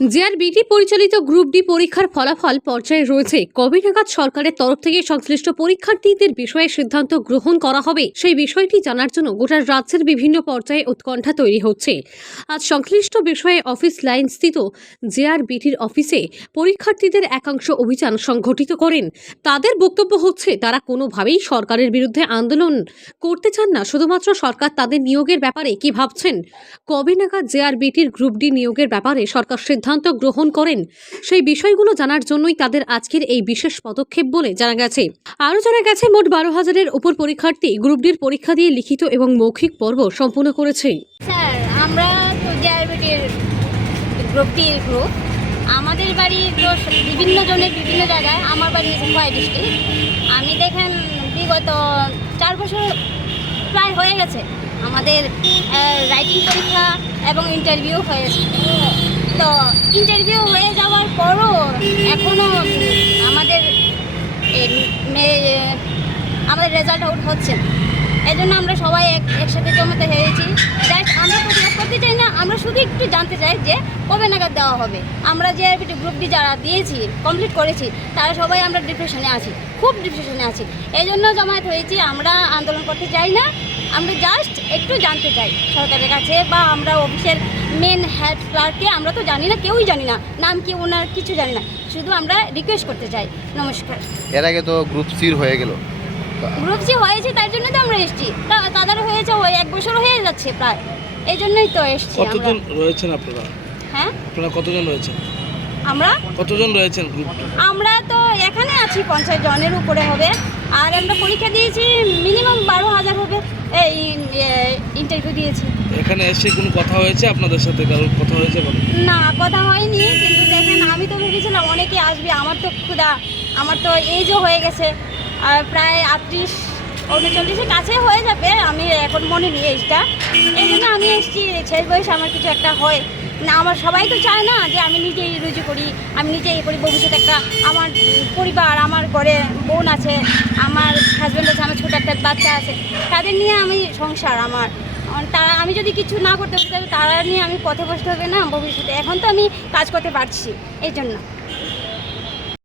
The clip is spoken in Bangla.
জেআরবিটি পরিচালিত গ্রুপ ডি পরীক্ষার ফলাফল পর্যায়ে রয়েছে। কবে নাগাদ সরকারের তরফ থেকে সংশ্লিষ্ট পরীক্ষার্থীদের বিষয়ে সিদ্ধান্ত গ্রহণ করা হবে সেই বিষয়টি জানার জন্য গোটা রাজ্যের বিভিন্ন পর্যায়ে উৎকণ্ঠা তৈরি হচ্ছে। আজ সংশ্লিষ্ট বিষয়ে অফিস লাইন স্থিত জেআরবিটির অফিসে পরীক্ষার্থীদের একাংশ অভিযান সংগঠিত করেন। তাদের বক্তব্য হচ্ছে তারা কোনোভাবেই সরকারের বিরুদ্ধে আন্দোলন করতে চান না, শুধুমাত্র সরকার তাদের নিয়োগের ব্যাপারে কি ভাবছেন, কবে নাগাদ জেআরবিটির গ্রুপ ডি নিয়োগের ব্যাপারে সরকার সিদ্ধান্ত গ্রহণ করেন সেই বিষয়গুলো জানার জন্যই তাদের আজকের এই বিশেষ পদক্ষেপ বলে জানা গেছে। আরও জানা গেছে মোট 12,000-এর উপর পরীক্ষার্থী গ্রুপ ডির পরীক্ষা দিয়ে লিখিত এবং মৌখিক পর্ব সম্পূর্ণ করেছে। স্যার, আমরা তো জেআরবিটির গ্রুপ ডির গ্রুপ। আমাদের বাড়ি তো বিভিন্ন জনের বিভিন্ন জায়গায়। আমার বাড়ি খোয়াই ডিস্ট্রিক্ট। আমি দেখেন বিগত 4 বছর প্রায় হয়ে গেছে আমাদের রাইটিং পরীক্ষা এবং ইন্টারভিউ হয়েছে। তো ইন্টারভিউ হয়ে যাওয়ার পরও এখনও আমাদের রেজাল্ট আউট হচ্ছে না। এই জন্য আমরা সবাই একসাথে জমাতে হয়েছি। জাস্ট আমরা প্রতিবাদ করতে চাই না, আমরা শুধু একটু জানতে চাই যে কবে নাগাদ দেওয়া হবে। আমরা জেআরবিটি গ্রুপ ডি যারা দিয়েছি, কমপ্লিট করেছি, তারা সবাই আমরা ডিপ্রেশনে আছি, খুব ডিপ্রেশনে আছি। এই জন্য জমায়েত হয়েছি। আমরা আন্দোলন করতে চাই না, আমরা জাস্ট একটু জানতে চাই সরকারের কাছে, বা আমরা অফিসের মেন হেড ক্লার্ককে আমরা তো জানি না, কেউই জানি না নাম কি ওনার, কিছু জানি না, শুধু আমরা রিকোয়েস্ট করতে চাই। নমস্কার। এর আগে তো গ্রুপ সির হয়ে গেল। গ্রুপ সি হয়েছে, তার জন্য তো আমরা এসেছি। তাদের হয়েছে 1 বছর হয়ে যাচ্ছে প্রায়, এই জন্যই তো এসেছি। কতজন রয়েছেন আপনারা? হ্যাঁ, আপনারা কতজন রয়েছেন? আমরা কতজন রয়েছেন গ্রুপ? আমরা তো এখানে আছি 50 জনের উপরে হবে। আর আমরা পরীক্ষা দিয়েছি মিনিমাম 12,000 হবে। এই ইন্টারভিউ দিয়েছি। এখানে এসে কোনো কথা হয়েছে আপনাদের সাথে? কারোর কথা হয়েছে? না, কথা হয়নি। কিন্তু দেখেন, আমি তো ভেবেছিলাম অনেকে আসবে। আমার তো ক্ষুধা, আমার তো এজও হয়ে গেছে, আর প্রায় 38-39-এর কাছে হয়ে যাবে। আমি এখন মনে নিই এইটা, এই জন্য আমি এসেছি। শেষ বয়সে আমার কিছু একটা হয় না। আমার সবাই তো চায় না যে আমি নিজেই রুজু করি, আমি নিজেই করি। ভবিষ্যতে একটা আমার পরিবার, আমার ঘরে বোন আছে, আমার হাজব্যান্ড আছে, আমার ছোটো একটা বাচ্চা আছে, তাদের নিয়ে আমি সংসার আমার। তারা, আমি যদি কিছু না করতে পারি তাহলে তারা নিয়ে আমি পথে বসতে হবে না ভবিষ্যতে। এখন তো আমি কাজ করতে পারছি, এই জন্য।